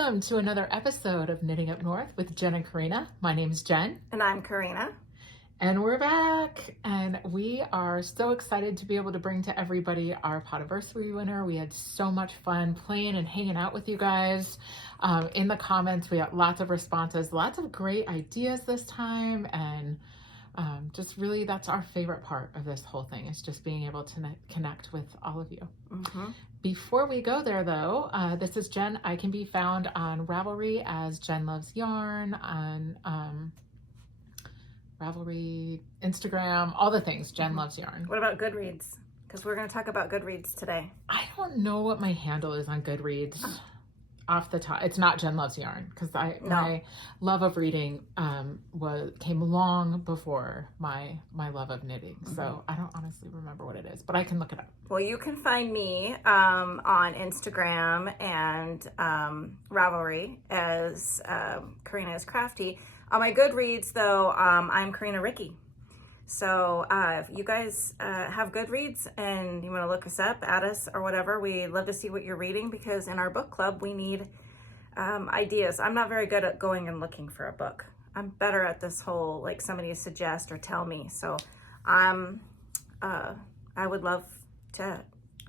Welcome to another episode of Knitting Up North with Jenn and Corrina. My name's Jenn. And I'm Corrina. And we're back. And we are so excited to be able to bring to everybody our Podaversary winner. We had so much fun playing and hanging out with you guys. In the comments, we got lots of responses, lots of great ideas this time. And just really, that's our favorite part of this whole thing, is just being able to connect with all of you. Mm-hmm. Before we go there, though, this is Jenn. I can be found on Ravelry as Jenn Loves Yarn, on Ravelry, Instagram, all the things. Jenn Loves Yarn. What about Goodreads? Because we're going to talk about Goodreads today. I don't know what my handle is on Goodreads. Off the top, it's not Jenn Loves Yarn, because my love of reading came long before my love of knitting. Mm-hmm. So I don't honestly remember what it is, but I can look it up. Well, you can find me on Instagram and Ravelry as Corrina is Crafty. On my Goodreads, though, I'm Corrina Ricky. So if you guys have Goodreads and you want to look us up, add us or whatever, we love to see what you're reading, because in our book club, we need ideas. I'm not very good at going and looking for a book. I'm better at this whole, like, somebody suggest or tell me. So I would love to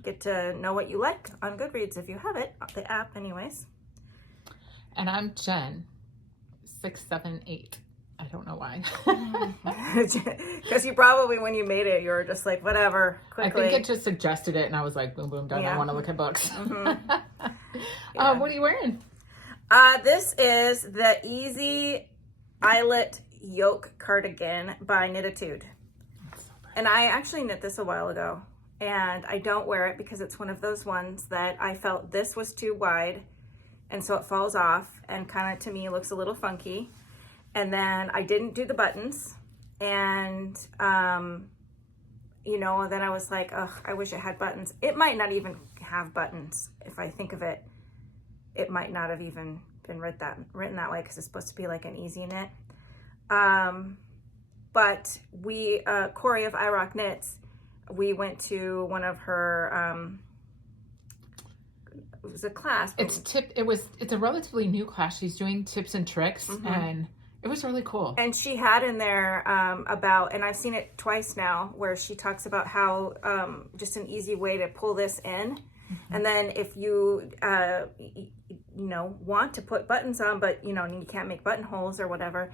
get to know what you like on Goodreads if you have it, the app anyways. And I'm Jenn 678. I don't know why. Because you probably, when you made it, you were just like, whatever, quickly. I think it just suggested it, and I was like, boom, boom, done. Yeah. I want to look at books. Mm-hmm. Yeah. What are you wearing? This is the Easy Eyelet Yoke Cardigan by Knititude. So and I actually knit this a while ago, and I don't wear it because it's one of those ones that I felt this was too wide, and so it falls off and kind of, to me, looks a little funky. And then I didn't do the buttons, and, then I was like, ugh, I wish it had buttons. It might not even have buttons. If I think of it, it might not have even been written that way, because it's supposed to be like an easy knit. But we, Corey of iRock Knits, we went to one of her, it was a class. It's a relatively new class. She's doing tips and tricks, mm-hmm. and it was really cool. And she had in there about, and I've seen it twice now, where she talks about how just an easy way to pull this in. Mm-hmm. And then if you, want to put buttons on, but, you can't make buttonholes or whatever,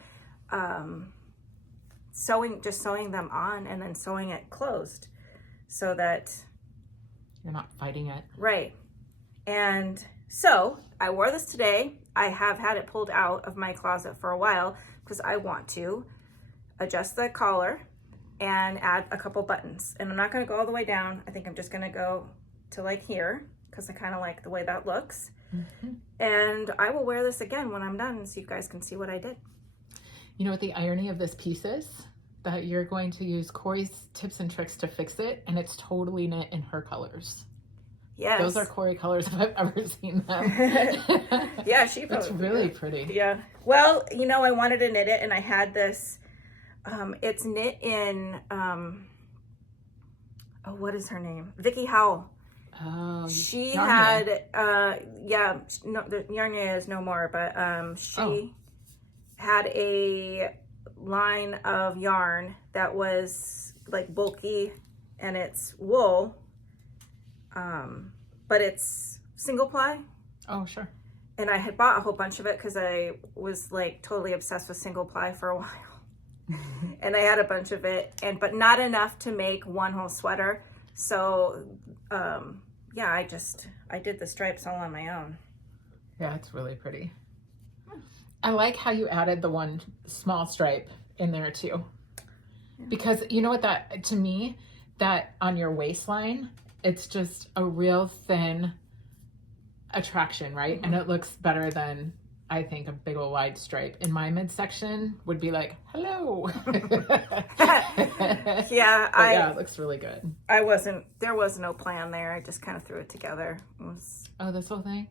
sewing them on and then sewing it closed so that you're not fighting it. Right. And so I wore this today. I have had it pulled out of my closet for a while because I want to adjust the collar and add a couple buttons. And I'm not going to go all the way down. I think I'm just going to go to like here, because I kind of like the way that looks. Mm-hmm. And I will wear this again when I'm done, so you guys can see what I did. You know what the irony of this piece is? That you're going to use Corey's tips and tricks to fix it, and it's totally knit in her colors. Yes. Those are Corey colors if I've ever seen them. Yeah, she It's really pretty. Yeah. Well, I wanted to knit it, and I had this, it's knit in, what is her name? Vicky Howell. Oh, she Yarnia. The Yarnia is no more, but she had a line of yarn that was like bulky, and it's wool. But it's single ply. Oh, sure. And I had bought a whole bunch of it because I was like totally obsessed with single ply for a while. And I had a bunch of it, but not enough to make one whole sweater. So, I did the stripes all on my own. Yeah, it's really pretty. I like how you added the one small stripe in there too. Because you know what, that, to me, that on your waistline, it's just a real thin attraction, right? Mm-hmm. And it looks better than, I think, a big old wide stripe. In my midsection would be like, hello. Yeah, it looks really good. There was no plan there. I just kind of threw it together. Oh, this whole thing?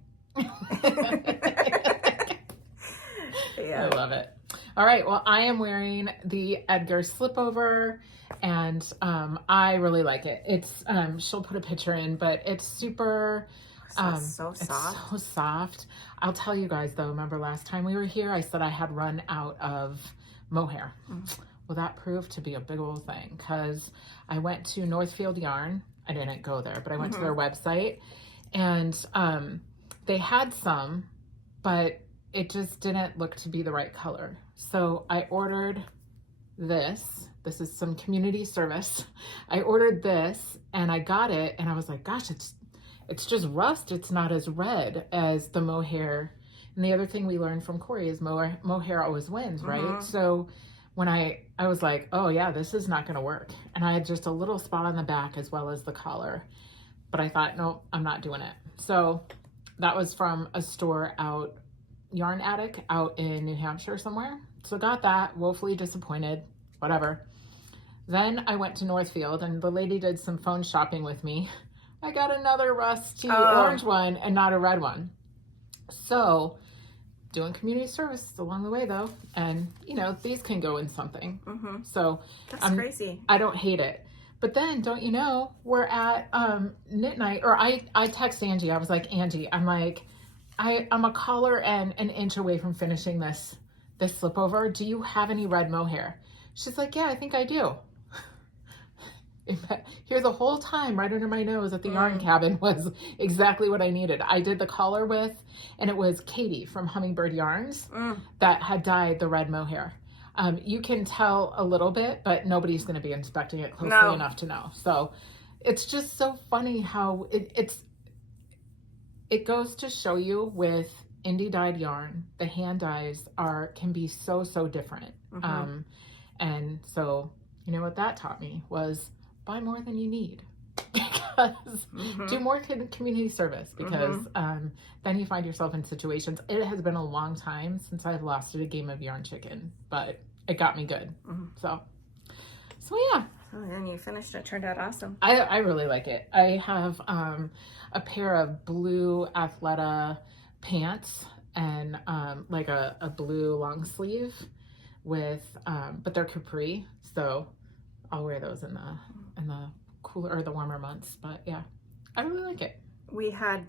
Yeah. I love it. All right, well, I am wearing the Edgar slipover, and I really like it. It's she'll put a picture in, but it's super So It's soft. so soft. I'll tell you guys though, remember last time we were here, I said I had run out of mohair. Well, that proved to be a big old thing because I went to Northfield Yarn. I didn't go there, but I went to their website, and they had some, but it just didn't look to be the right color. So I ordered this. This is some community service. I ordered this and I got it, and I was like, gosh, it's just rust. It's not as red as the mohair. And the other thing we learned from Corey is mohair always wins, right? So when I was like, oh yeah, this is not going to work. And I had just a little spot on the back as well as the collar. But I thought, no, I'm not doing it. So that was from a store out, Yarn Attic, out in New Hampshire somewhere. So got that, woefully disappointed, whatever. Then I went to Northfield and the lady did some phone shopping with me. I got another rusty orange one and not a red one. So doing community service along the way though, and you know, these can go in something. So That's crazy. I don't hate it. But then, don't you know, we're at knit night, or I text Angie. I was like, Angie, I'm a collar and an inch away from finishing this slip over. Do you have any red mohair? She's like, yeah, I think I do. Here the whole time, right under my nose at the yarn cabin, was exactly what I needed. I did the collar with, and it was Katie from Hummingbird Yarns that had dyed the red mohair. You can tell a little bit, but nobody's going to be inspecting it closely enough to know. So it's just so funny how it goes to show you with indie dyed yarn, the hand dyes can be so different. And so, you know what that taught me was buy more than you need. Because do more community service, because then you find yourself in situations. It has been a long time since I've lost at a game of yarn chicken, but it got me good. So yeah. And you finished it. Turned out awesome. I really like it. I have a pair of blue Athleta pants and like a blue long sleeve with but they're capri, so I'll wear those in the cooler or the warmer months. But yeah, I really like it. We had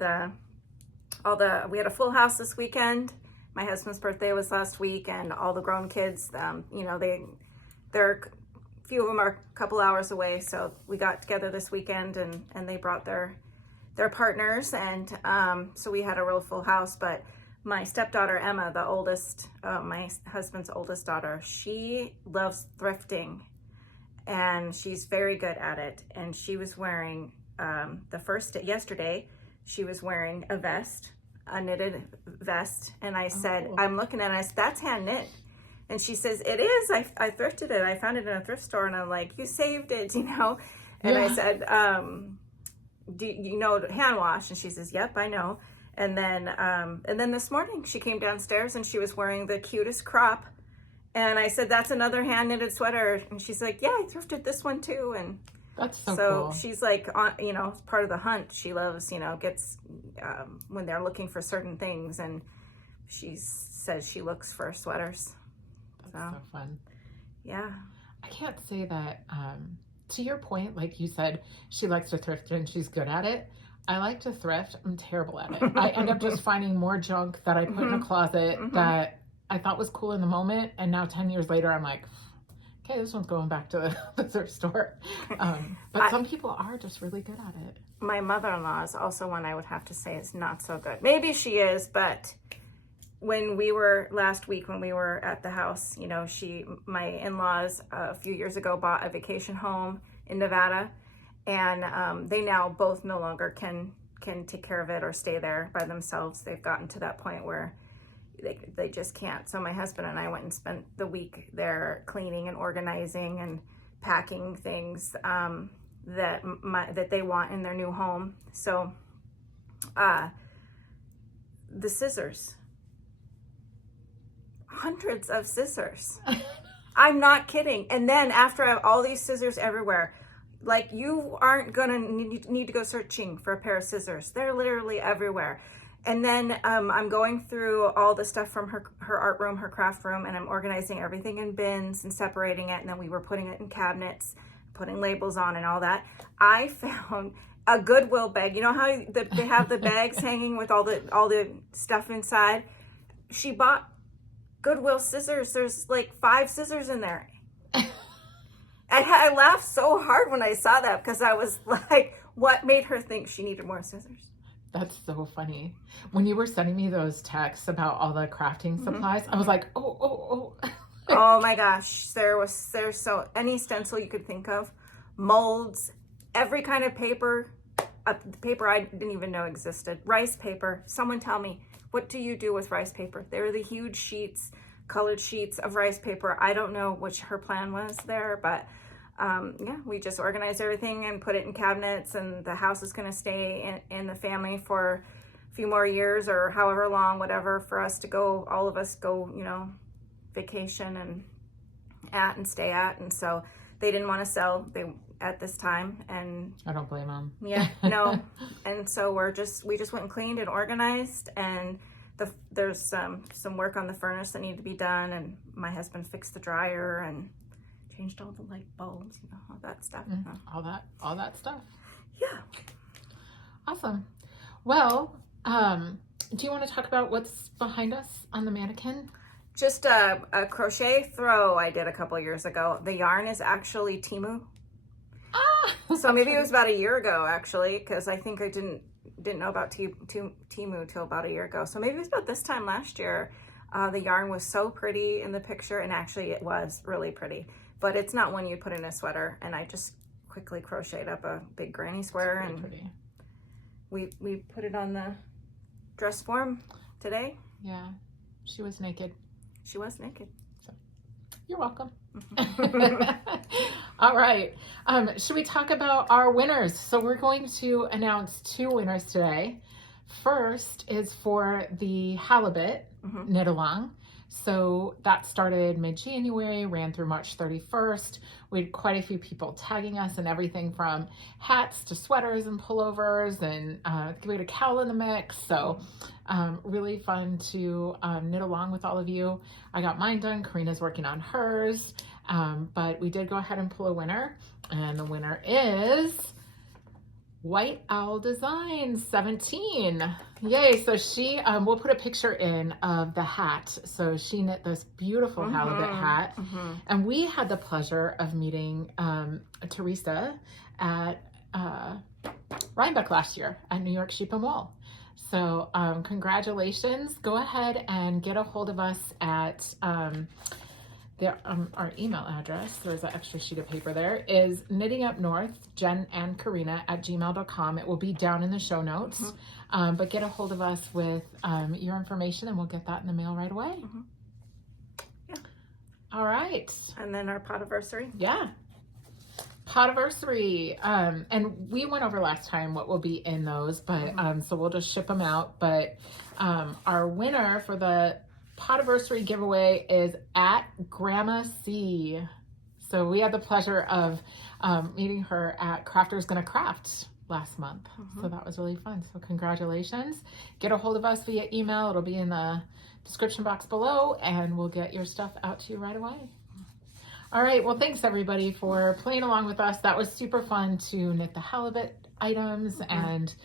we had a full house this weekend. My husband's birthday was last week, and all the grown kids, you know, they're a few of them are a couple hours away, so we got together this weekend, and they brought their partners, and so we had a real full house. But my stepdaughter Emma, the oldest, my husband's oldest daughter, she loves thrifting, and she's very good at it. And she was wearing yesterday, she was wearing a knitted vest, and I said, I'm looking at it, I said, that's hand knit. And she says, it is. I thrifted it. I found it in a thrift store. And I'm like, you saved it, you know? And I said, do you know hand wash? And she says, yep, I know. And then this morning she came downstairs and she was wearing the cutest crop. And I said, that's another hand knitted sweater. And she's like, yeah, I thrifted this one too. And that's so cool. She's like, you know, part of the hunt. She loves, you know, gets when they're looking for certain things. And she says she looks for sweaters. That's so fun. Yeah. I can't say that, to your point, like you said, she likes to thrift and she's good at it. I like to thrift. I'm terrible at it. I end up just finding more junk that I put in a closet that I thought was cool in the moment. And now 10 years later, I'm like, okay, this one's going back to the thrift store. But some people are just really good at it. My mother-in-law is also one I would have to say is not so good. Maybe she is, but when we were last week, when we were at the house, you know, my in-laws a few years ago bought a vacation home in Nevada, and they now both no longer can take care of it or stay there by themselves. They've gotten to that point where they just can't. So my husband and I went and spent the week there cleaning and organizing and packing things that they want in their new home. So the scissors. Hundreds of scissors. I'm not kidding. And then after I have all these scissors everywhere, like, you aren't gonna need to go searching for a pair of scissors. They're literally everywhere. And then I'm going through all the stuff from her art room, her craft room, and I'm organizing everything in bins and separating it. And then we were putting it in cabinets, putting labels on and all that. I found a Goodwill bag. You know how they have the bags hanging with all the stuff inside? She bought Goodwill scissors. There's like 5 scissors in there. I laughed so hard when I saw that because I was like, what made her think she needed more scissors? That's so funny. When you were sending me those texts about all the crafting supplies, I was like, oh. Oh my gosh. There's so any stencil you could think of, molds, every kind of paper, paper I didn't even know existed. Rice paper. Someone tell me, what do you do with rice paper? They're the huge sheets, colored sheets of rice paper. I don't know which her plan was there, but yeah, we just organized everything and put it in cabinets, and the house is going to stay in the family for a few more years or however long, whatever, for us to go, all of us go, you know, vacation and stay at. And so they didn't want to sell at this time, and I don't blame them. Yeah, no. And so we just went and cleaned and organized, and there's some work on the furnace that needed to be done, and my husband fixed the dryer and changed all the light bulbs, you know, all that stuff. All that stuff. Yeah. Awesome. Well, do you want to talk about what's behind us on the mannequin? Just a crochet throw I did a couple years ago. The yarn is actually Temu. So maybe it was about a year ago, actually, because I think I didn't know about Temu till about a year ago. So maybe it was about this time last year. The yarn was so pretty in the picture, and actually it was really pretty. But it's not one you put in a sweater, and I just quickly crocheted up a big granny sweater, and pretty. We put it on the dress form today. Yeah, she was naked. She was naked. So, you're welcome. All right. Should we talk about our winners? So we're going to announce 2 winners today. First is for the Halibut knit along. So that started mid-January, ran through March 31st. We had quite a few people tagging us, and everything from hats to sweaters and pullovers, and we had a cowl in the mix. So really fun to knit along with all of you. I got mine done. Corrina's working on hers. But we did go ahead and pull a winner, and the winner is White Owl Designs 17. Yay. So she, we'll put a picture in of the hat. So she knit this beautiful halibut hat. And we had the pleasure of meeting Teresa at Rhinebeck last year at New York Sheep and Wool. So congratulations. Go ahead and get a hold of us at our email address, there's an extra sheet of paper there, is knittingupnorth, Jenn and Corrina @gmail.com. It will be down in the show notes. But get a hold of us with your information, and we'll get that in the mail right away. Yeah. All right. And then our Podaversary. Yeah. Podaversary. And we went over last time what will be in those, but so we'll just ship them out. But our winner for the Podaversary giveaway is at Grandma C. So we had the pleasure of meeting her at Crafters Gonna Craft last month. So that was really fun. So congratulations. Get a hold of us via email. It'll be in the description box below, and we'll get your stuff out to you right away. All right. Well, thanks everybody for playing along with us. That was super fun to knit the halibut items, and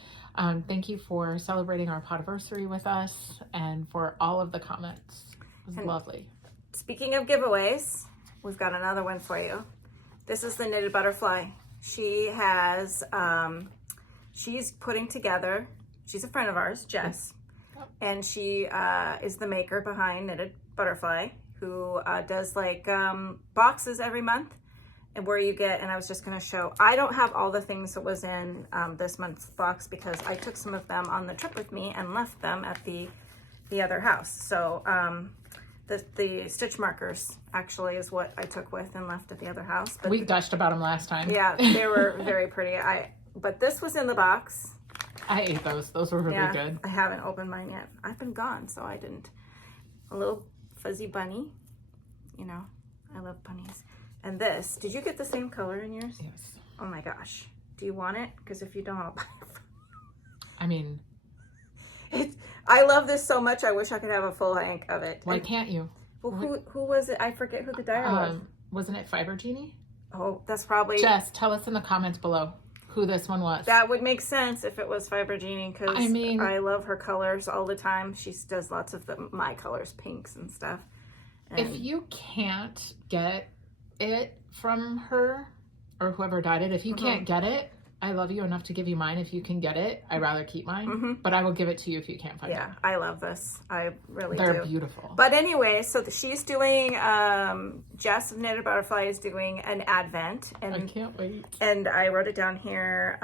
thank you for celebrating our Podaversary with us and for all of the comments. It was lovely. Speaking of giveaways, we've got another one for you. This is the Knitted Butterfly. She has, she's putting together, she's a friend of ours, Jess, and she is the maker behind Knitted Butterfly, who does like boxes every month. And where you get, and I was just going to show, I don't have all the things that was in this month's box because I took some of them on the trip with me and left them at the other house. So the stitch markers actually is what I took with and left at the other house. But we gushed about them last time. Yeah, they were very pretty. But this was in the box. I ate those. Those were really good. I haven't opened mine yet. I've been gone, so I didn't. A little fuzzy bunny. You know, I love bunnies. And this, did you get the same color in yours? Yes. Oh my gosh. Do you want it? Because if you don't, I'll buy it for you. I mean, I love this so much. I wish I could have a full hank of it. Why can't you? Well, who was it? I forget who the dyer was. Wasn't it Fiber Genie? Oh, that's probably... Jess, tell us in the comments below. who this one was. That would make sense if it was Fiber Genie, because I mean, I love her colors all the time. She does lots of my colors, pinks and stuff. And if you can't get it from her or whoever dyed it, if you can't get it, I love you enough to give you mine. If you can get it, I'd rather keep mine, but I will give it to you if you can't find it. Yeah, I love this. I really do. They're beautiful. But anyway, so she's doing, Jess of Knitted Butterfly is doing an advent. And I can't wait. And I wrote it down here.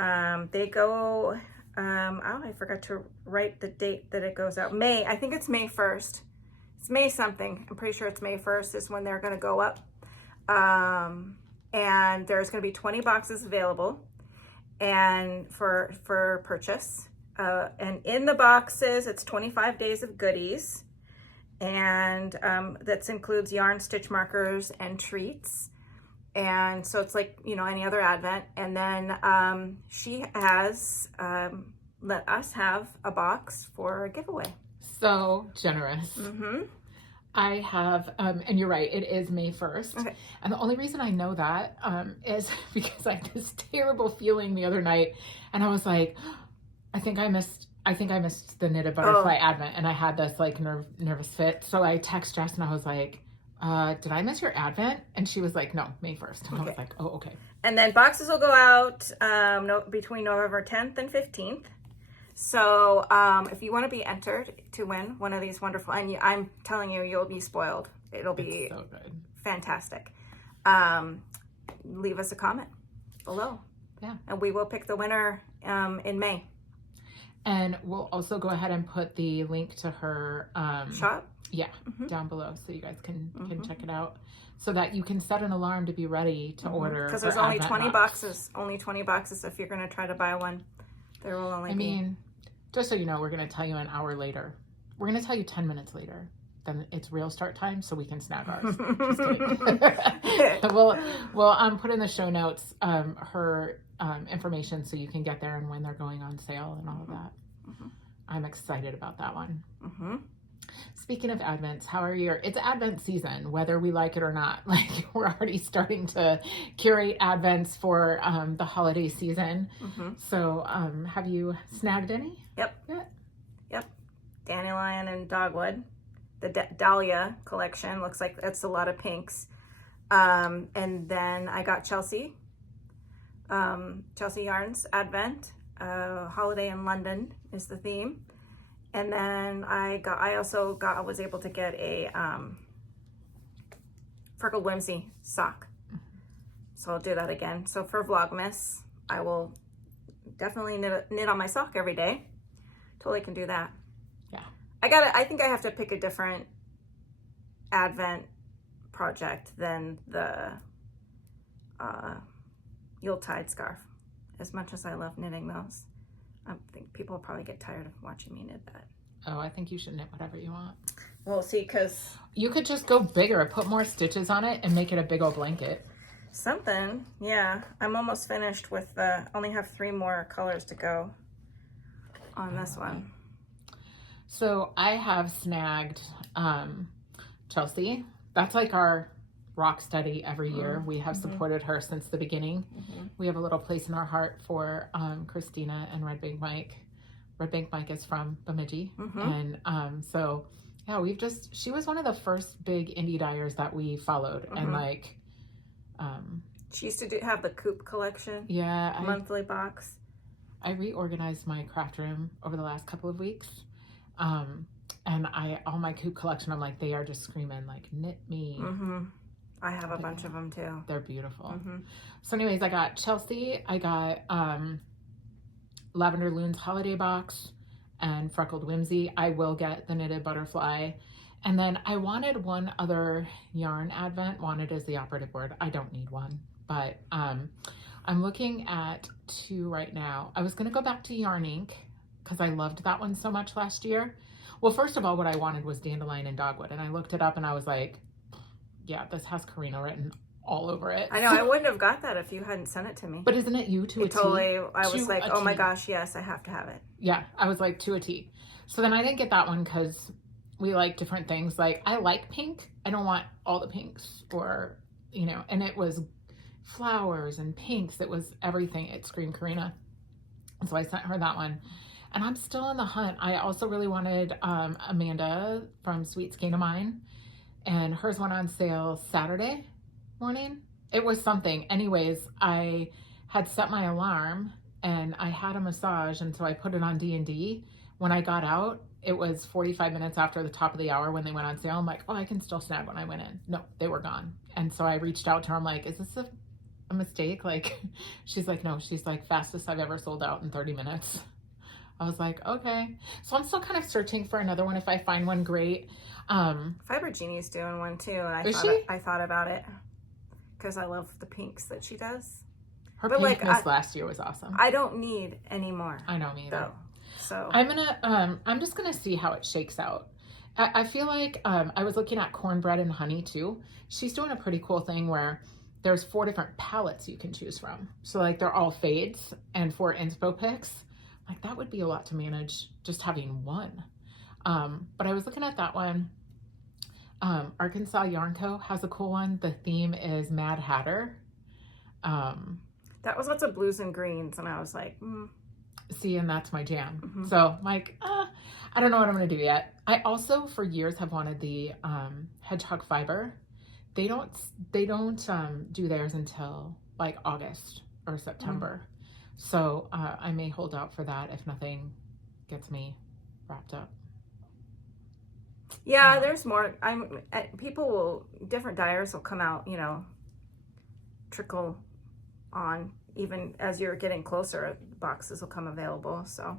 They go, I forgot to write the date that it goes out. May, I think it's May 1st. It's May something. I'm pretty sure it's May 1st is when they're going to go up. And there's going to be 20 boxes available and for purchase. And in the boxes, it's 25 days of goodies. And that includes yarn, stitch markers, and treats. And so it's like, you know, any other advent. And then she has let us have a box for a giveaway. So generous. I have, and you're right, it is May 1st. Okay. And the only reason I know that is because I had this terrible feeling the other night, and I was like, I think I missed the Knitted Butterfly Advent, and I had this like nervous fit. So I text Jess and I was like, did I miss your Advent? And she was like, no, May 1st. And I was like, oh, okay. And then boxes will go out between November 10th and 15th. So if you want to be entered to win one of these wonderful, and I'm telling you, you'll be spoiled. It'll be so good. Fantastic. Leave us a comment below. Yeah. And we will pick the winner in May. And we'll also go ahead and put the link to her shop. Yeah, down below, so you guys can check it out, so that you can set an alarm to be ready to order. Because there's only 20 boxes. Only 20 boxes if you're going to try to buy one. There will only be. I mean, just so you know, we're going to tell you an hour later. We're going to tell you 10 minutes later. Then it's real start time, so we can snag ours. Just kidding. We'll put in the show notes her information so you can get there and when they're going on sale and all of that. I'm excited about that one. Speaking of Advents, how are you? It's Advent season, whether we like it or not. Like, we're already starting to curate Advents for the holiday season. So have you snagged any? Yep. Dandelion and Dogwood. The Dahlia collection looks like it's a lot of pinks. And then I got Chelsea Yarns Advent. Holiday in London is the theme. And then I was able to get a Freckled Whimsy sock. So I'll do that again. So for Vlogmas, I will definitely knit on my sock every day. Totally can do that. Yeah. I think I have to pick a different Advent project than the Yuletide scarf. As much as I love knitting those, I think people will probably get tired of watching me knit that. Oh, I think you should knit whatever you want. Well, see, because you could just go bigger, put more stitches on it, and make it a big old blanket. Something, yeah. I'm almost finished with only have 3 more colors to go on this one. So I have snagged Chelsea. That's like our rock steady every year. We have supported her since the beginning. We have a little place in our heart for Christina and Red Bank Mike. Red Bank Mike is from Bemidji. And so yeah, she was one of the first big indie dyers that we followed. And like she used to have the Coop collection. Yeah. Monthly box. I reorganized my craft room over the last couple of weeks. And all my Coop collection, I'm like, they are just screaming like, knit me. I have a bunch of them too. They're beautiful. So anyways, I got Chelsea, I got Lavender Loon's holiday box and Freckled Whimsy. I will get the Knitted Butterfly. And then I wanted one other yarn advent. Wanted is the operative word. I don't need one, but I'm looking at 2 right now. I was going to go back to Yarn Ink because I loved that one so much last year. Well, first of all, what I wanted was Dandelion and Dogwood. And I looked it up and I was like, yeah, this has Corrina written all over it. I know, I wouldn't have got that if you hadn't sent it to me. But isn't it you to a T? Totally, I was like, oh my gosh, yes, I have to have it. Yeah, I was like, to a T. So then I didn't get that one because we like different things. Like, I like pink. I don't want all the pinks or, and it was flowers and pinks. It was everything. It screamed Corrina. So I sent her that one. And I'm still on the hunt. I also really wanted Amanda from Sweet Skein of Mine. And hers went on sale Saturday morning. It was something. Anyways, I had set my alarm and I had a massage. And so I put it on D&D. When I got out, it was 45 minutes after the top of the hour when they went on sale. I'm like, oh, I can still snag when I went in. No, they were gone. And so I reached out to her. I'm like, is this a mistake? Like, she's like, no. She's like, fastest I've ever sold out in 30 minutes. I was like, okay. So I'm still kind of searching for another one. If I find one, great. Fiber Genie's doing one too, and I thought about it because I love the pinks that she does. Her pinkness last year was awesome. I don't need any more. I know, me either. Though, so I'm just gonna see how it shakes out. I feel like I was looking at Cornbread and Honey too. She's doing a pretty cool thing where there's 4 different palettes you can choose from. So like they're all fades and 4 inspo picks. Like that would be a lot to manage just having one. But I was looking at that one. Arkansas Yarn Co. has a cool one. The theme is Mad Hatter. That was lots of blues and greens, and I was like, See, and that's my jam. So I'm like, I don't know what I'm gonna do yet. I also for years have wanted the Hedgehog Fiber. They don't do theirs until like August or September. So I may hold out for that if nothing gets me wrapped up. Yeah, there's more. Different dyers will come out, trickle on. Even as you're getting closer, boxes will come available. So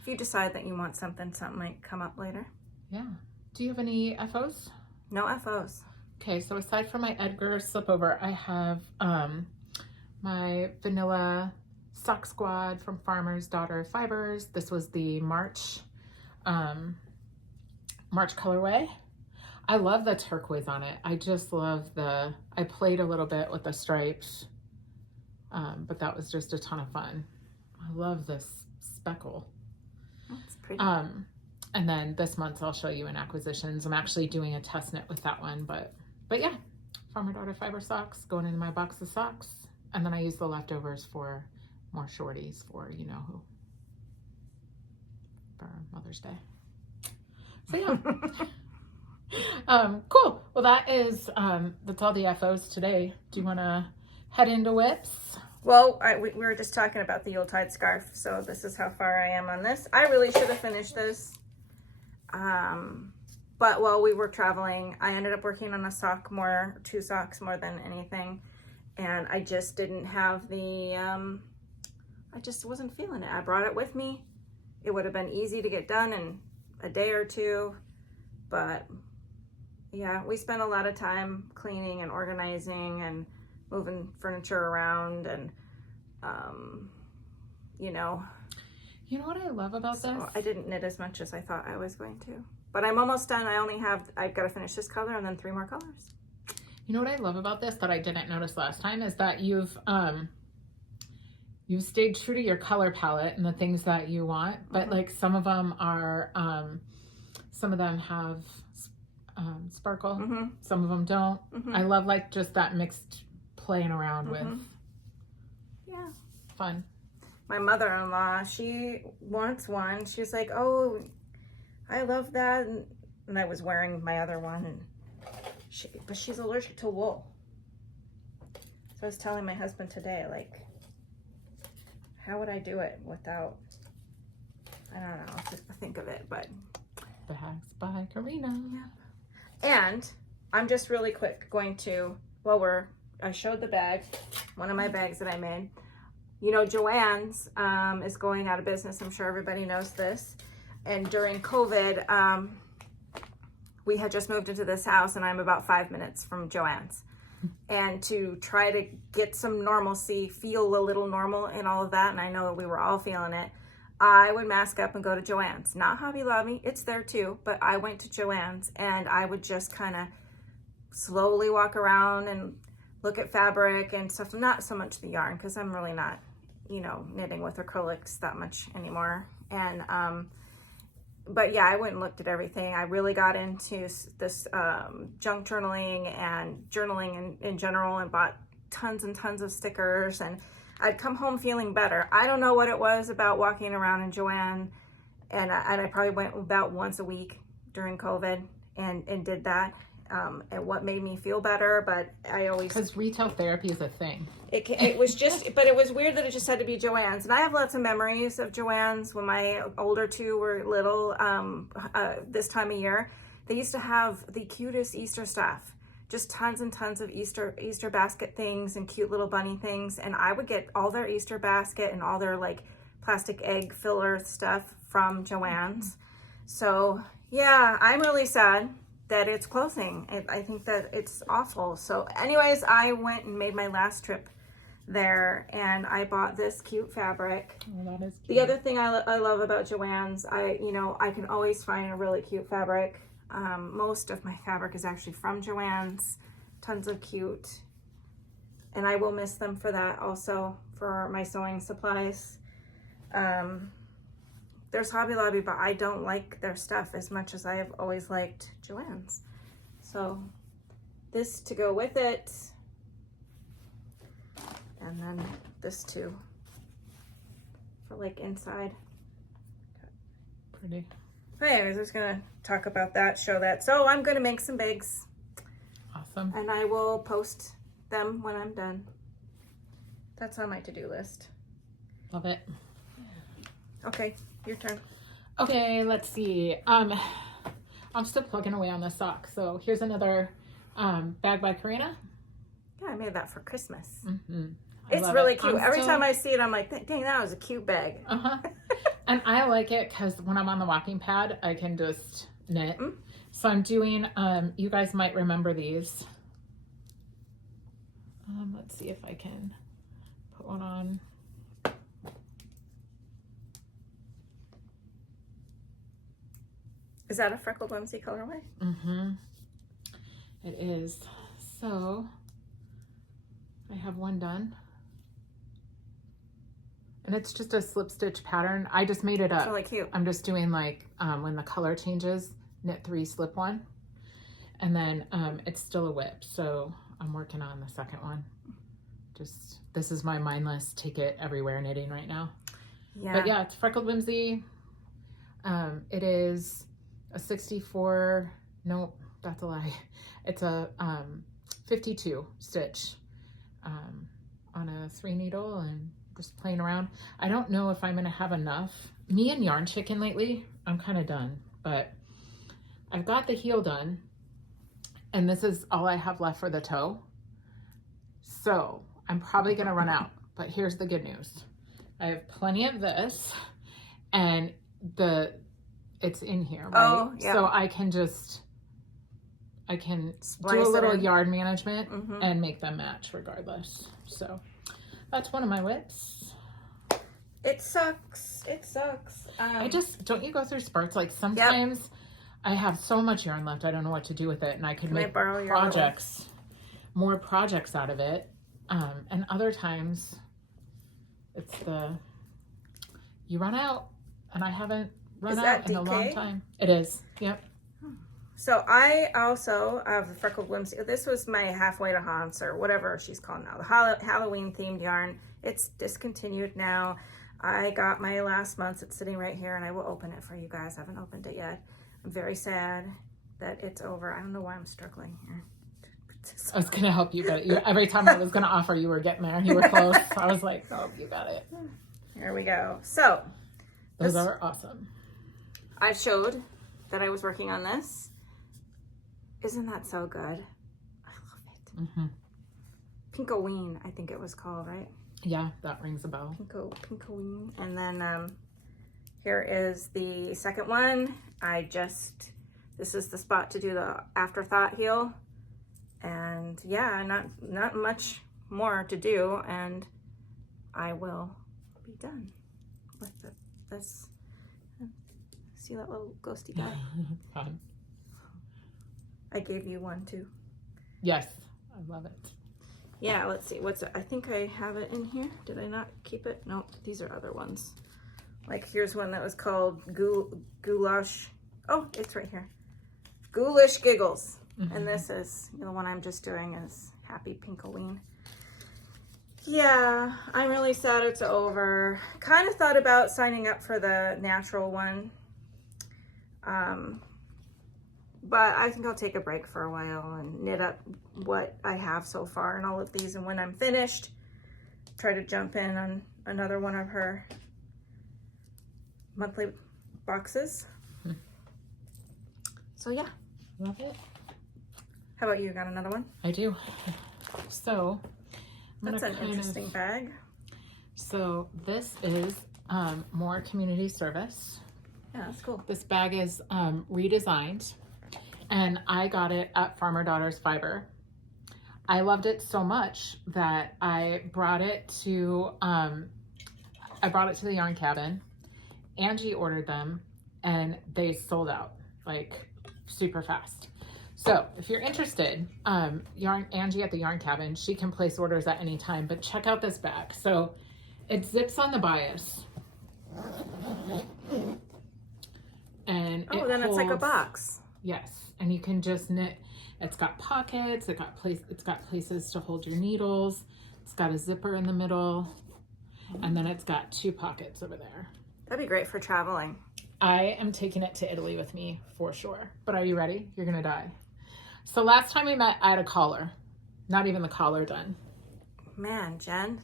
if you decide that you want something might come up later. Yeah. Do you have any FOs? No FOs. Okay, so aside from my Edgar slipover, I have my vanilla sock squad from Farmer's Daughter Fibers. This was the March colorway. I love the turquoise on it. I just love I played a little bit with the stripes, but that was just a ton of fun. I love this speckle. That's pretty. And then this month I'll show you in acquisitions. I'm actually doing a test knit with that one, but yeah, Farmer Daughter Fiber socks going into my box of socks. And then I use the leftovers for more shorties for you know who, for Mother's Day. So yeah. Cool. Well, that's all the FOs today. Do you want to head into whips? Well, we were just talking about the Yuletide scarf, so this is how far I am on this. I really should have finished this. But while we were traveling, I ended up working on 2 socks more than anything. And I just didn't have I just wasn't feeling it. I brought it with me. It would have been easy to get done in a day or two. But yeah, we spent a lot of time cleaning and organizing and moving furniture around and, You know what I love about this? I didn't knit as much as I thought I was going to. But I'm almost done. I've got to finish this color and then 3 more colors. You know what I love about this that I didn't notice last time is that you've stayed true to your color palette and the things that you want, but like some of them are, some of them have sparkle, some of them don't. I love like just that mixed playing around with. Yeah. Fun. My mother-in-law, she wants one. She was like, oh, I love that. And I was wearing my other one, and but she's allergic to wool. So I was telling my husband today, like, how would I do it without, I don't know, just think of it, but. Bags by Corrina. Yeah. And I'm just really quick going to, I showed the bag, one of my bags that I made. You know, Joann's is going out of business. I'm sure everybody knows this. And during COVID, we had just moved into this house and I'm about 5 minutes from Joann's. And to try to get some normalcy, feel a little normal in all of that, and I know that we were all feeling it, I would mask up and go to Joann's. Not Hobby Lobby, it's there too, but I went to Joann's and I would just kind of slowly walk around and look at fabric and stuff. Not so much the yarn, because I'm really not, knitting with acrylics that much anymore. And but yeah, I went and looked at everything. I really got into this junk journaling and journaling in general, and bought tons and tons of stickers, and I'd come home feeling better. I don't know what it was about walking around in Joann, and I probably went about once a week during COVID and did that. And what made me feel better, but I always... Because retail therapy is a thing. It was just, but it was weird that it just had to be Joann's. And I have lots of memories of Joann's when my older two were little, this time of year. They used to have the cutest Easter stuff. Just tons and tons of Easter basket things and cute little bunny things. And I would get all their Easter basket and all their like plastic egg filler stuff from Joann's. So yeah, I'm really sad that it's closing. I think that it's awful. So anyways, I went and made my last trip there, and I bought this cute fabric. Oh, that is cute. The other thing I love about Joann's, I can always find a really cute fabric. Most of my fabric is actually from Joann's. Tons of cute, and I will miss them for that, also for my sewing supplies. There's Hobby Lobby, but I don't like their stuff as much as I have always liked Joann's. So this to go with it, and then this too for like inside. Pretty. But anyways, I was gonna talk about that, show that. So I'm gonna make some bags. Awesome. And I will post them when I'm done. That's on my to-do list. Love it. Okay, your turn. Okay, let's see. I'm still plugging away on this sock. So here's another bag by Corrina. Yeah, I made that for Christmas. Mm-hmm. It's really cute. Every time I see it, I'm like, dang, that was a cute bag. Uh-huh. And I like it because when I'm on the walking pad, I can just knit. Mm-hmm. So I'm doing, you guys might remember these. Let's see if I can put one on. Is that a Freckled Whimsy colorway? Mm-hmm. It is. So I have one done. And it's just a slip stitch pattern. I just made it up. It's really cute. I'm just doing like, when the color changes, knit 3, slip 1. And then it's still a whip. So I'm working on the second one. This is my mindless take it everywhere knitting right now. Yeah. But yeah, it's Freckled Whimsy. It is a 64, nope, that's a lie. It's a 52 stitch on a 3 needle and just playing around. I don't know if I'm gonna have enough. Me and Yarn Chicken lately, I'm kind of done, but I've got the heel done and this is all I have left for the toe. So I'm probably gonna run out, but here's the good news. I have plenty of this and it's in here, right? Oh, yeah. So I can do a little yard management and make them match regardless. So that's one of my whips. It sucks. It sucks. Don't you go through spurts? Like sometimes I have so much yarn left, I don't know what to do with it, and I could make more projects out of it. And other times it's you run out, and I haven't run out in a long time. It is. Yep. So I also have the Freckled Whimsy. This was my halfway to Hans, or whatever she's called now. The Halloween themed yarn. It's discontinued now. I got my last month's. It's sitting right here, and I will open it for you guys. I haven't opened it yet. I'm very sad that it's over. I don't know why I'm struggling here. I was gonna help you, but every time I was gonna offer, you were getting there. You were close. I was like, oh, you got it. Here we go. So those are awesome. I showed that I was working on this. Isn't that so good? I love it. Mm-hmm. Pinkoween, I think it was called, right? Yeah, that rings a bell. Pinkoween. And then here is the second one. This is the spot to do the afterthought heel. And yeah, not much more to do, and I will be done with this. See that little ghosty guy? Fun. I gave you one too. Yes, I love it. Yeah, let's see. I think I have it in here. Did I not keep it? Nope, these are other ones. Like here's one that was called Goulash. Oh, it's right here. Ghoulish Giggles. And this is, the one I'm just doing is Happy Pinkoween. Yeah, I'm really sad it's over. Kind of thought about signing up for the natural one. But I think I'll take a break for a while and knit up what I have so far in all of these. And when I'm finished, try to jump in on another one of her monthly boxes. So yeah. Love it. How about you? Got another one? I do. So that's an interesting bag. So this is more community service. Yeah, that's cool. This bag is redesigned, and I got it at Farmer Daughters Fiber. I loved it so much that I brought it to the yarn cabin. Angie ordered them, and they sold out like super fast. So if you're interested, Angie at the yarn cabin, she can place orders at any time, but check out this bag. So it zips on the bias. And then it's like a box. Yes. And you can just knit. It's got pockets, it's got places to hold your needles. It's got a zipper in the middle. And then it's got 2 pockets over there. That'd be great for traveling. I am taking it to Italy with me for sure. But are you ready? You're gonna die. So last time we met, I had a collar. Not even the collar done. Man, Jen.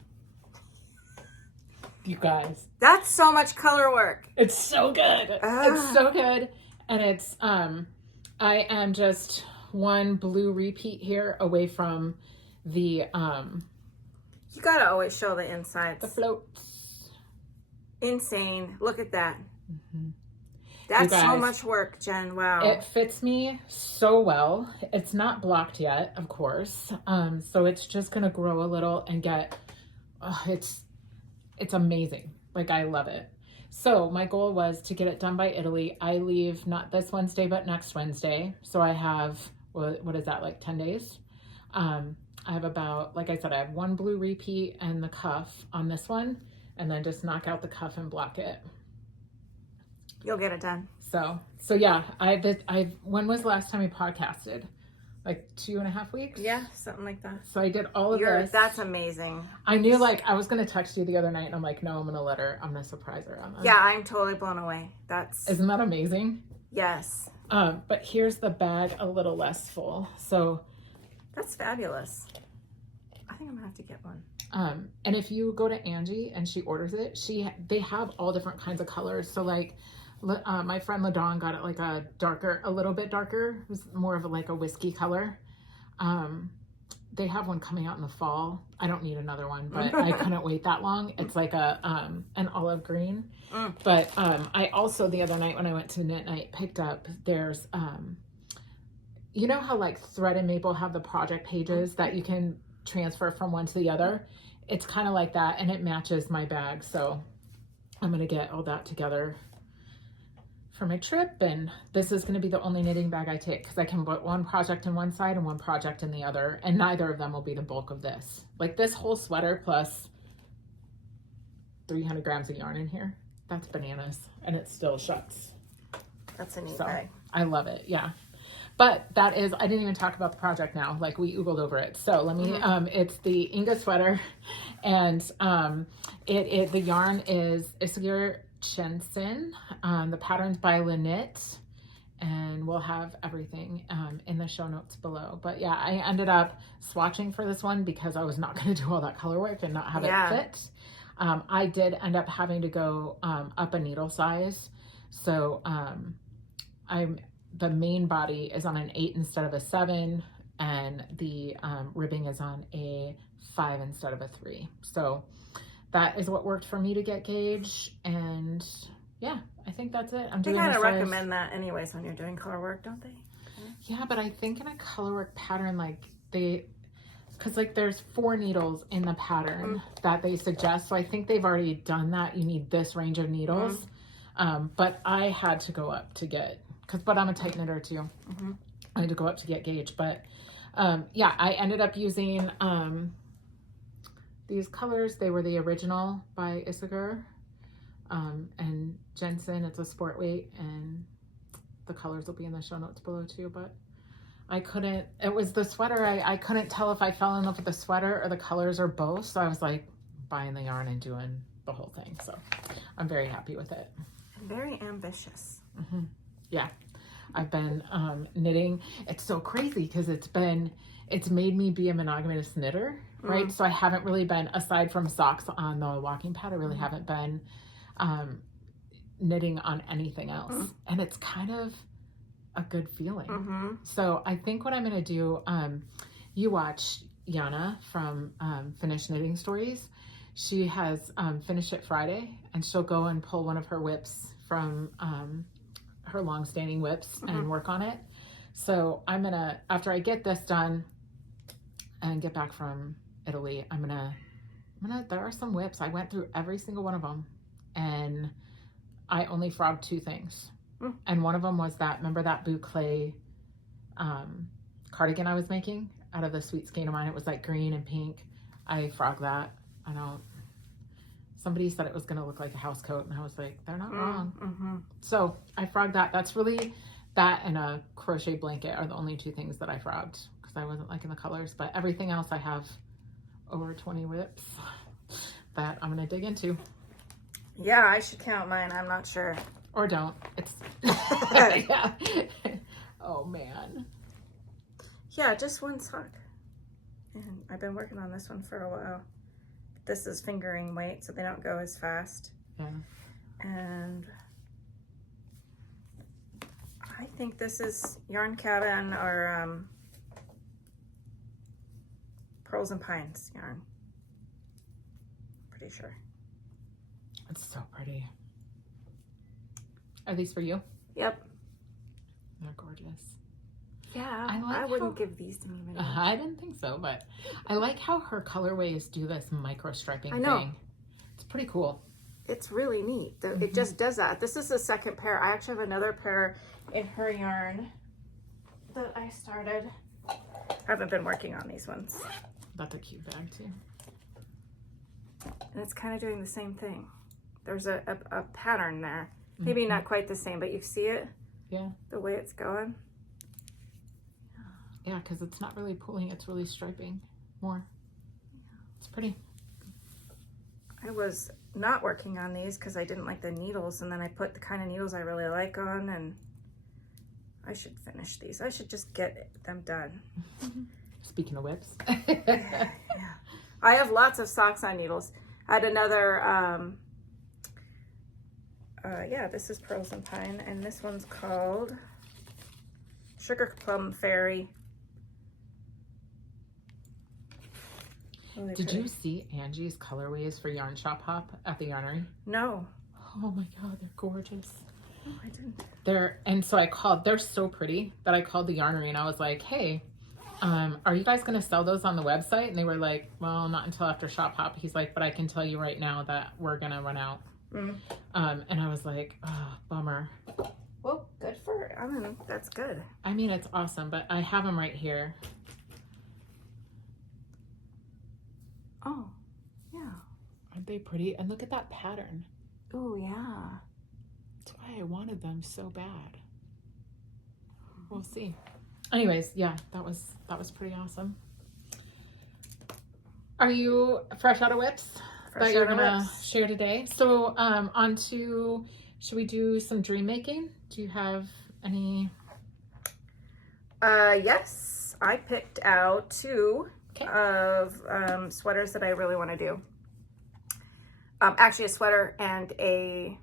You guys. That's so much color work. It's so good. It's so good. And it's, I am just one blue repeat here away from the, you gotta always show the insides. the floats. Insane. Look at that. That's so much work, Jen. Wow. It fits me so well. It's not blocked yet, of course. So it's just going to grow a little and get, it's amazing. Like, I love it. So my goal was to get it done by Italy. I leave not this Wednesday, but next Wednesday. So I have, what is that, like 10 days? I have about, like I said, I have 1 blue repeat and the cuff on this one, and then just knock out the cuff and block it. You'll get it done. So yeah, when was the last time we podcasted? Like 2.5 weeks? Yeah, something like that. So I did all of this. That's amazing. I knew, like, I was going to text you the other night, and I'm like, no, I'm going to surprise her on that. Yeah, I'm totally blown away. Isn't that amazing? Yes. But here's the bag a little less full. So that's fabulous. I think I'm gonna have to get one. And if you go to Angie and she orders it, they have all different kinds of colors. So like, my friend LaDawn got it like a little bit darker. It was more of like a whiskey color. They have one coming out in the fall. I don't need another one, but I couldn't wait that long. It's like an olive green. But I also, the other night when I went to Knit Night, picked up, there's, you know how like Thread and Maple have the project pages that you can transfer from one to the other? It's kind of like that, and it matches my bag. So I'm going to get all that together for my trip, and this is going to be the only knitting bag I take because I can put one project in one side and one project in the other, and neither of them will be the bulk of this. Like this whole sweater plus 300 grams of yarn in here, that's bananas, and it still shuts. That's a neat bag. I love it. Yeah. But that is, I didn't even talk about the project now, like we oogled over it. So let me, it's the Inga sweater, and the yarn is Isager Jensen. The pattern's by Knit, and we'll have everything in the show notes below. But yeah, I ended up swatching for this one because I was not going to do all that color work and not have it fit. I did end up having to go up a needle size. So the main body is on an 8 instead of a 7, and the ribbing is on a 5 instead of a 3. So that is what worked for me to get gauge, and yeah, I think that's it. They kind of recommend that anyways when you're doing color work, don't they? Yeah, but I think in a color work pattern, like because like there's 4 needles in the pattern that they suggest, so I think they've already done that. You need this range of needles, but I had to go up to get, but I'm a tight knitter too. I had to go up to get gauge, but yeah, I ended up using these colors. They were the original by Isager. And Jensen, it's a sport weight, and the colors will be in the show notes below too. But I couldn't, it was the sweater. I couldn't tell if I fell in love with the sweater or the colors or both. So I was like buying the yarn and doing the whole thing. So I'm very happy with it. Very ambitious. Yeah. I've been knitting. It's so crazy because it's made me be a monogamous knitter, right? So I haven't really been, aside from socks on the walking pad, I really haven't been knitting on anything else. And it's kind of a good feeling. So I think what I'm going to do, you watch Yana from Finished Knitting Stories. She has Finish It Friday, and she'll go and pull one of her whips from her long-standing whips and work on it. So I'm gonna, after I get this done and get back from Italy, there are some whips. I went through every single one of them, and I only frogged 2 things. And one of them was that, remember that boucle cardigan I was making out of the sweet skein of mine? It was like green and pink. I frogged that. Somebody said it was going to look like a house coat, and I was like, they're not wrong. So I frogged that. That's really, that and a crochet blanket are the only 2 things that I frogged because I wasn't liking the colors. But everything else, I have over 20 whips that I'm going to dig into. Yeah, I should count mine. I'm not sure. Or don't. It's yeah. Oh man. Yeah, just one sock. And I've been working on this one for a while. This is fingering weight, so they don't go as fast. Yeah. And I think this is Yarn Cabin or Pearls and Pines yarn. Pretty sure. It's so pretty. Are these for you? Yep. They're gorgeous. Yeah, I wouldn't give these to anybody. I didn't think so, but I like how her colorways do this micro striping thing. It's pretty cool. It's really neat. It just does that. This is the second pair. I actually have another pair in her yarn that I started. I haven't been working on these ones. That's a cute bag too. And it's kind of doing the same thing. There's a pattern there. Maybe not quite the same, but you see it? Yeah. The way it's going? Yeah, because it's not really pulling, it's really striping more. It's pretty. I was not working on these because I didn't like the needles, and then I put the kind of needles I really like on, and I should finish these. I should just get them done. Speaking of whips. Yeah. I have lots of socks on needles. I had another, yeah, this is Pearls and Pine, and this one's called Sugar Plum Fairy. Really Did pretty. you see Angie's colorways for Yarn Shop Hop at the Yarnery? No. Oh my god, they're gorgeous. Oh, I didn't. They're so pretty that I called the Yarnery and I was like, hey, are you guys gonna sell those on the website? And they were like, well, not until after Shop Hop. He's like, but I can tell you right now that we're gonna run out. And I was like, oh, bummer. Well, good for her. I mean, that's good. I mean, it's awesome, but I have them right here. Oh, yeah. Aren't they pretty? And look at that pattern. Oh, yeah. That's why I wanted them so bad. We'll see. Anyways, yeah, that was pretty awesome. Are you fresh out of whips that you're gonna share today? So on to, should we do some dream making? Do you have any? Yes, I picked out 2 of sweaters that I really want to do. Actually, a sweater and a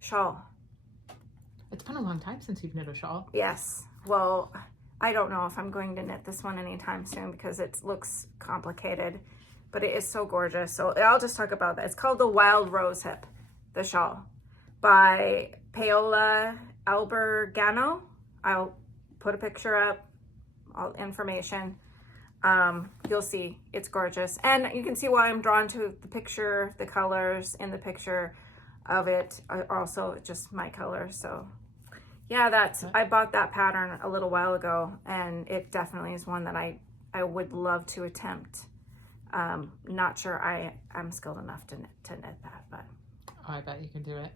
shawl. It's been a long time since you've knit a shawl. Yes. Well, I don't know if I'm going to knit this one anytime soon because it looks complicated, but it is so gorgeous. So I'll just talk about that. It's called the Wild Rose Hip, the shawl, by Paola Albergano. I'll put a picture up, all information. You'll see it's gorgeous. And you can see why I'm drawn to the picture, the colors in the picture of it are also just my color. So yeah, I bought that pattern a little while ago, and it definitely is one that I would love to attempt. Not sure I'm skilled enough to knit that, but. Oh, I bet you can do it.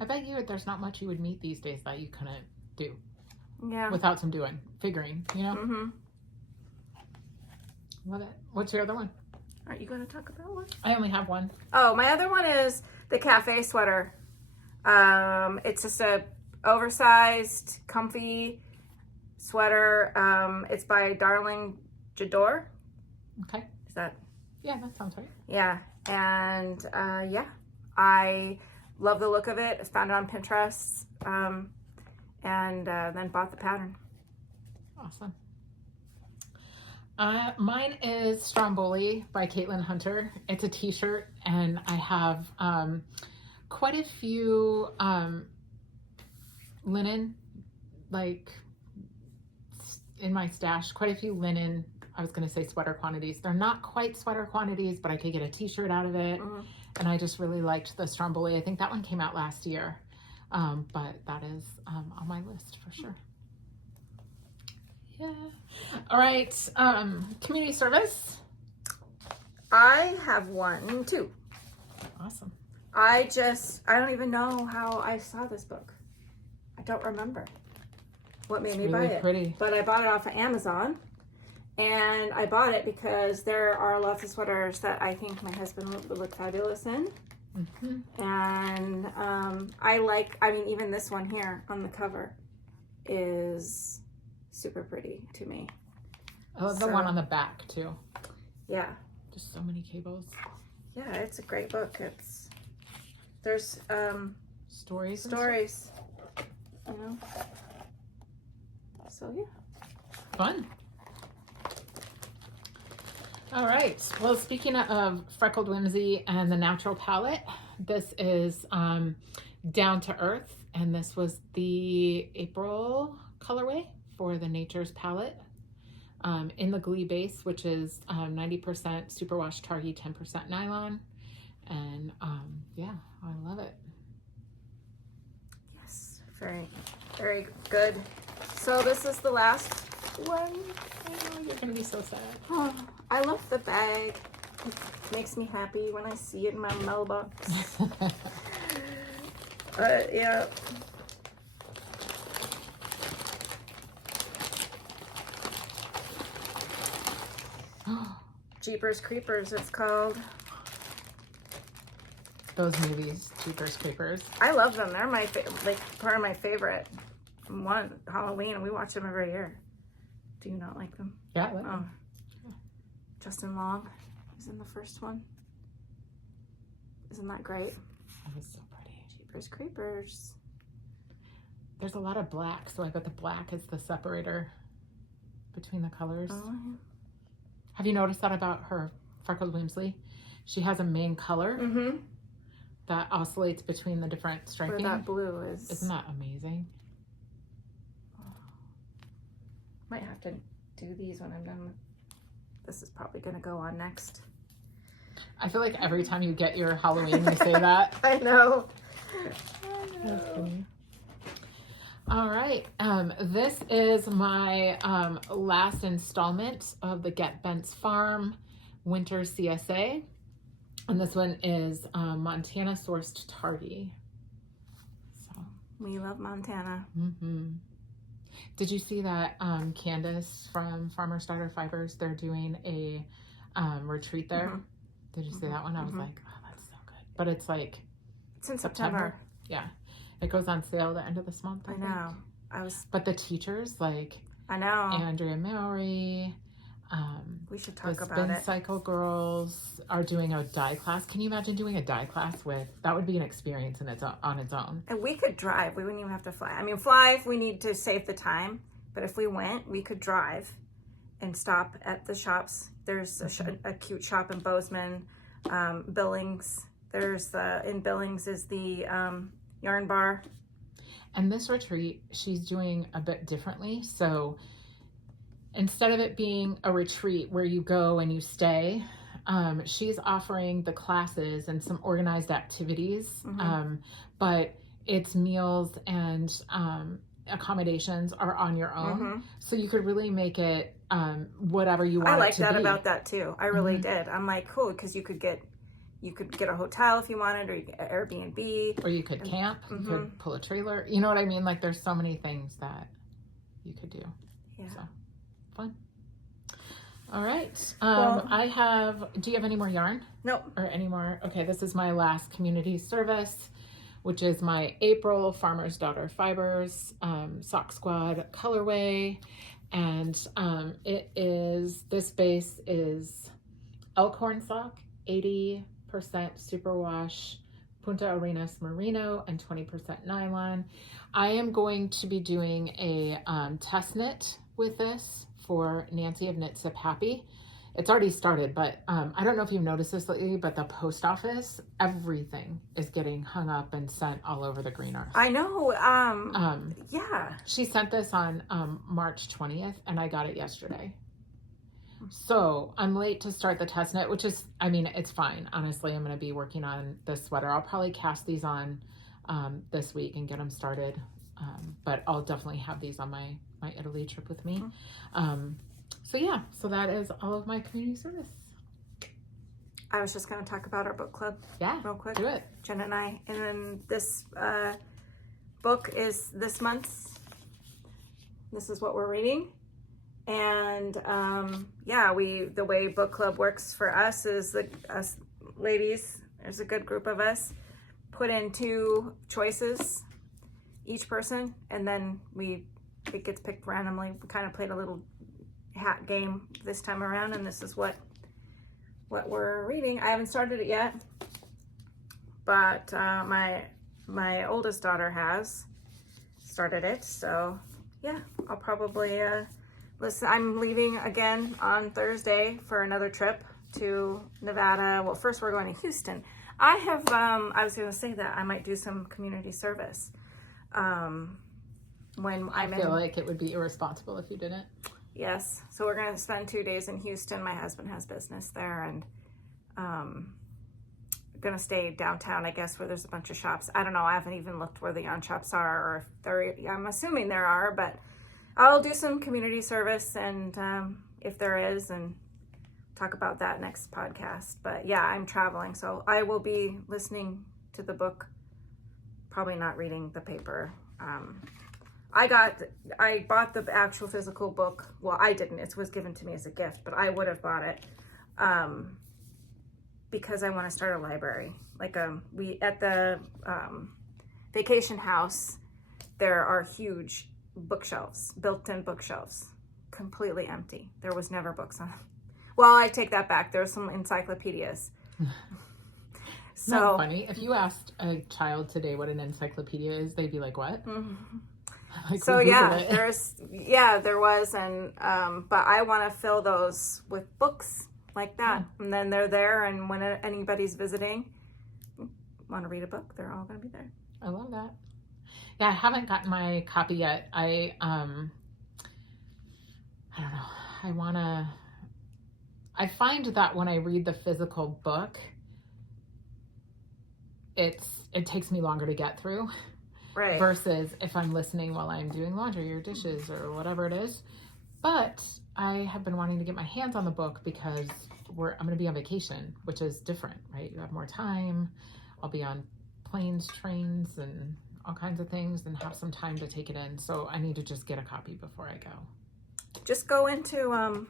I bet there's not much you would meet these days that you couldn't do. Yeah. Without some figuring, you know? Mm-hmm. Love it. What's your other one? Aren't you going to talk about one? I only have one. Oh, my other one is the cafe sweater. It's just a oversized, comfy sweater. It's by Darling Jador. Okay. Is that? Yeah, that sounds right. Yeah. And yeah, I love the look of it. I found it on Pinterest. And then bought the pattern. Awesome. Mine is Stromboli by Caitlin Hunter. It's a t-shirt, and I have quite a few linen, like in my stash, quite a few linen, I was going to say sweater quantities. They're not quite sweater quantities, but I could get a t-shirt out of it. Mm-hmm. And I just really liked the Stromboli. I think that one came out last year. But that is on my list for sure. Yeah. All right. Community service. I have one too. Awesome. I don't even know how I saw this book. I don't remember what made me buy it. Pretty. But I bought it off of Amazon. And I bought it because there are lots of sweaters that I think my husband would look fabulous in. Mm-hmm. And even this one here on the cover is super pretty to me. I love the one on the back too. Yeah. Just so many cables. Yeah, it's a great book. There's stories. You know. So yeah. Fun. All right. Well, speaking of Freckled Whimsy and the Natural Palette, this is Down to Earth, and this was the April colorway for the Nature's palette in the Glee base, which is 90% superwash Targhee, 10% nylon, and yeah, I love it. Yes, very, very good. So this is the last one. Oh, you're gonna be so sad. Oh, I love the bag. It makes me happy when I see it in my mailbox. Yeah. Jeepers Creepers, it's called. Those movies, Jeepers Creepers. I love them. They're my part of my favorite one. Halloween, and we watch them every year. Do you not like them? Yeah, I like them. Yeah. Justin Long is in the first one. Isn't that great? That was so pretty. Jeepers Creepers. There's a lot of black, so I bet the black is the separator between the colors. Oh, yeah. Have you noticed that about her Freckled Whimsy? She has a main color that oscillates between the different striping. Where that blue is. Isn't that amazing? Might have to do these when I'm done with. This is probably going to go on next. I feel like every time you get your Halloween, you say that. I know. That's funny. All right. This is my last installment of the Get Bent's Farm Winter CSA. And this one is Montana sourced Targhee. So we love Montana. Mm-hmm. Did you see that Candace from Farmer Starter Fibers, they're doing a retreat there? Mm-hmm. Did you see that one? I was like, oh, that's so good. But it's like... It's in September. Yeah. It goes on sale the end of this month, I know. think. But the teachers, like... I know. Andrea Mowry... we should talk about Spin it. Cycle girls are doing a dye class. Can you imagine doing a dye class with... That would be an experience on its own. And we could drive. We wouldn't even have to fly. I mean, fly if we need to save the time. But if we went, we could drive and stop at the shops. There's a cute shop in Bozeman, Billings. In Billings is the Yarn Bar. And this retreat, she's doing a bit differently. So instead of it being a retreat where you go and you stay, she's offering the classes and some organized activities. But it's meals and accommodations are on your own. So you could really make it whatever you want I it like to that be. about that too. I really did. I'm like, cool, because you could get a hotel if you wanted, or you could Airbnb, or you could camp, you could pull a trailer. You know what I mean? Like, there's so many things that you could do. Yeah. So fun. All right. Well, Do you have any more yarn? Nope. Or any more? Okay, this is my last community service, which is my April Farmer's Daughter Fibers Sock Squad colorway. And this base is Elkhorn sock, 80% superwash, Punta Arenas merino, and 20% nylon. I am going to be doing a test knit with this for Nancy of Knit Sip Happy. It's already started, but I don't know if you've noticed this lately, but the post office, everything is getting hung up and sent all over the Green Earth. I know. Yeah. She sent this on March 20th, and I got it yesterday. So I'm late to start the test knit, which is, I mean, it's fine. Honestly, I'm going to be working on this sweater. I'll probably cast these on this week and get them started. But I'll definitely have these on my Italy trip with me. So yeah, so that is all of my community service. I was just going to talk about our book club. Yeah, real quick. Do it. Jenn and I. And then this book is this month's. This is what we're reading. And yeah, the way book club works for us is us ladies, there's a good group of us, put in 2 choices each person, and then it gets picked randomly. We kind of played a little hat game this time around, and this is what we're reading. I haven't started it yet, but my oldest daughter has started it, so yeah, I'll probably listen. I'm leaving again on Thursday for another trip to Nevada. Well, first we're going to Houston. I was going to say that I might do some community service when I feel like it would be irresponsible if you didn't. Yes. So we're going to spend 2 days in Houston. My husband has business there, and going to stay downtown, I guess, where there's a bunch of shops. I don't know. I haven't even looked where the yarn shops are, or if I'm assuming there are, but I'll do some community service, and if there is, and talk about that next podcast. But yeah, I'm traveling, so I will be listening to the book, probably not reading the paper. I bought the actual physical book. Well, I didn't. It was given to me as a gift, but I would have bought it because I want to start a library. Like we at the vacation house, there are huge bookshelves, built-in bookshelves, completely empty. There was never books on them. Well, I take that back. There's some encyclopedias. So not funny. If you asked a child today what an encyclopedia is, they'd be like, "What?" Like, so yeah, there was, and but I want to fill those with books like that, and then they're there, and when anybody's visiting, want to read a book, they're all going to be there. I love that. Yeah, I haven't gotten my copy yet. I don't know. I find that when I read the physical book, it takes me longer to get through. Right. Versus if I'm listening while I'm doing laundry or dishes or whatever it is. But I have been wanting to get my hands on the book because I'm going to be on vacation, which is different, right? You have more time. I'll be on planes, trains, and all kinds of things, and have some time to take it in. So I need to just get a copy before I go. Just go into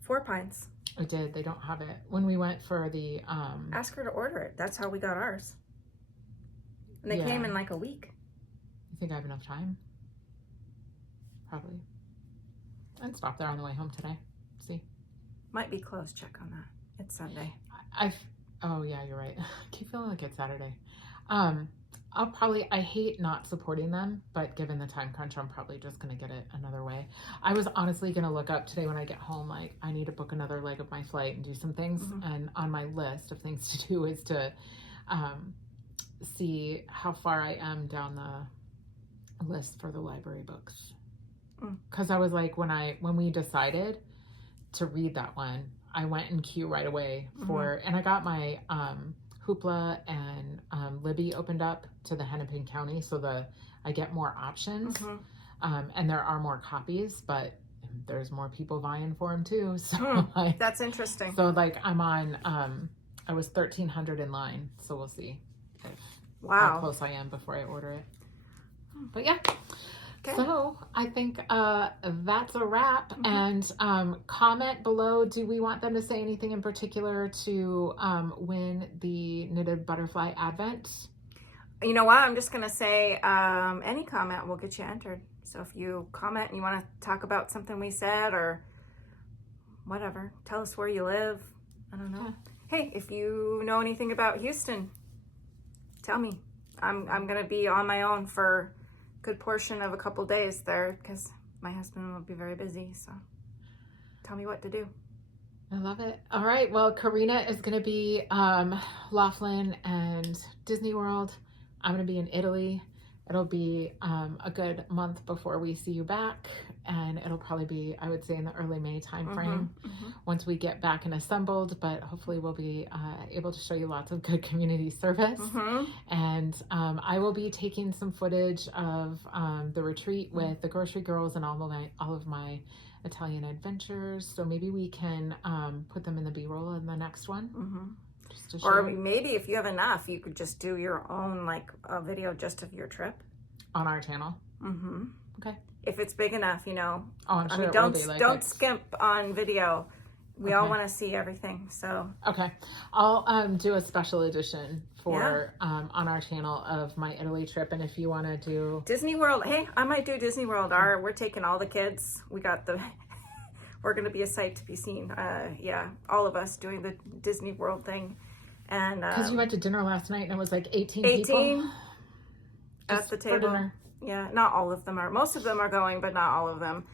Four Pines. I did. They don't have it. When we went for the... Ask her to order it. That's how we got ours. And they came in like a week. You think I have enough time? Probably. I'd stop there on the way home today. See? Might be closed. Check on that. It's Sunday. Oh yeah, you're right. I keep feeling like it's Saturday. I hate not supporting them, but given the time crunch, I'm probably just going to get it another way. I was honestly going to look up today when I get home, like I need to book another leg of my flight and do some things. And on my list of things to do is to see how far I am down the list for the library books. Because I was like, when we decided to read that one, I went in queue right away for, and I got my Hoopla and Libby opened up to the Hennepin County, so I get more options, and there are more copies, but there's more people vying for them too. So that's interesting. So like I'm on, I was 1,300 in line, so we'll see how close I am before I order it. But yeah. Okay. So I think that's a wrap. And comment below, do we want them to say anything in particular to win the Knitted Butterfly Advent? You know what? I'm just going to say any comment will get you entered. So if you comment and you want to talk about something we said or whatever, tell us where you live. I don't know. Hey, if you know anything about Houston, tell me. I'm going to be on my own for good portion of a couple days there because my husband will be very busy, so tell me what to do. I love it. All right, well, Corrina is going to be Laughlin and Disney World. I'm going to be in Italy. It'll be a good month before we see you back, and it'll probably be, I would say, in the early May time frame once we get back and assembled, but hopefully we'll be able to show you lots of good community service. And I will be taking some footage of the retreat with the grocery girls and all of my Italian adventures, so maybe we can put them in the B-roll in the next one. Or maybe if you have enough, you could just do your own, like a video just of your trip on our channel. Okay. If it's big enough, you know. Oh, I'm sure don't skimp on video. We all want to see everything. So okay, I'll do a special edition for on our channel of my Italy trip, and if you want to do Disney World, hey, I might do Disney World. We're taking all the kids. We got the. We're going to be a sight to be seen. All of us doing the Disney World thing. And because you went to dinner last night and it was like 18 people at the table. Yeah, not all of them are. Most of them are going, but not all of them.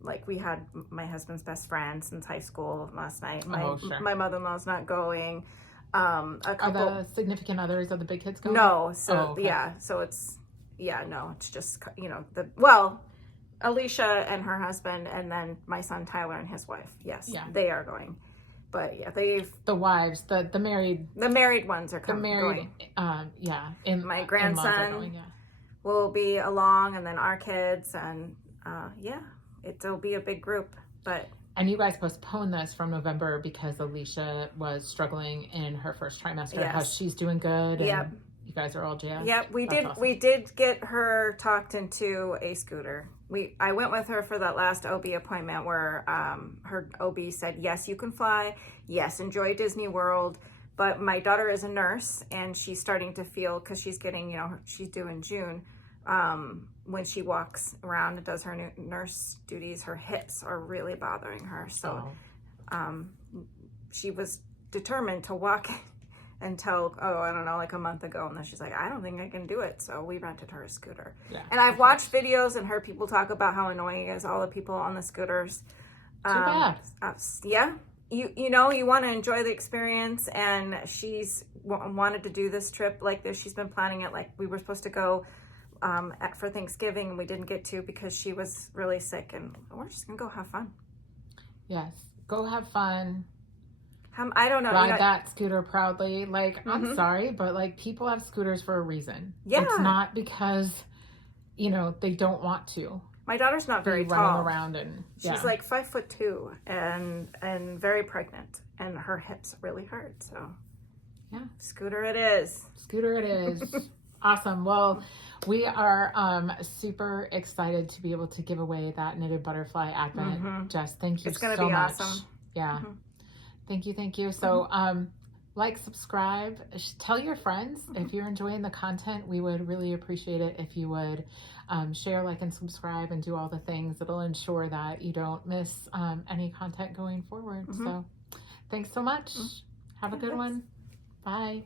Like we had my husband's best friend since high school last night. My mother-in-law's not going. A couple. Are the significant others of the big kids going? No. So so it's it's just Alicia and her husband, and then my son Tyler and his wife. Yes, they are going. But the wives, the married ones are coming. And my grandson will be along, and then our kids, and it'll be a big group. And you guys postponed this from November because Alicia was struggling in her first trimester. Yes. How she's doing good. And you guys are all jazzed. Yep, we did. Awesome. We did get her talked into a scooter. I went with her for that last OB appointment where her OB said, yes, you can fly. Yes, enjoy Disney World. But my daughter is a nurse, and she's starting to feel, because she's getting, she's due in June. When she walks around and does her nurse duties, her hips are really bothering her. So she was determined to walk until, I don't know, like a month ago. And then she's like, I don't think I can do it. So we rented her a scooter. Yeah, and I've watched videos and heard people talk about how annoying it is, all the people on the scooters. Too bad. You want to enjoy the experience, and she's wanted to do this trip like this. She's been planning it. Like we were supposed to go for Thanksgiving, and we didn't get to because she was really sick, and we're just gonna go have fun. Yes, go have fun. I don't know. Ride that scooter proudly. Like, I'm sorry, but like people have scooters for a reason. Yeah. It's not because, they don't want to. My daughter's not very tall. Running around and she's like 5'2" and very pregnant, and her hips really hurt. So scooter it is. Scooter it is. Awesome. Well, we are super excited to be able to give away that Knitted Butterfly Advent. Jess, thank you so much. It's going to be awesome. Yeah. Thank you. So, like, subscribe, tell your friends if you're enjoying the content. We would really appreciate it if you would share, like, and subscribe and do all the things that'll ensure that you don't miss any content going forward. So, thanks so much. Have a good one. Bye.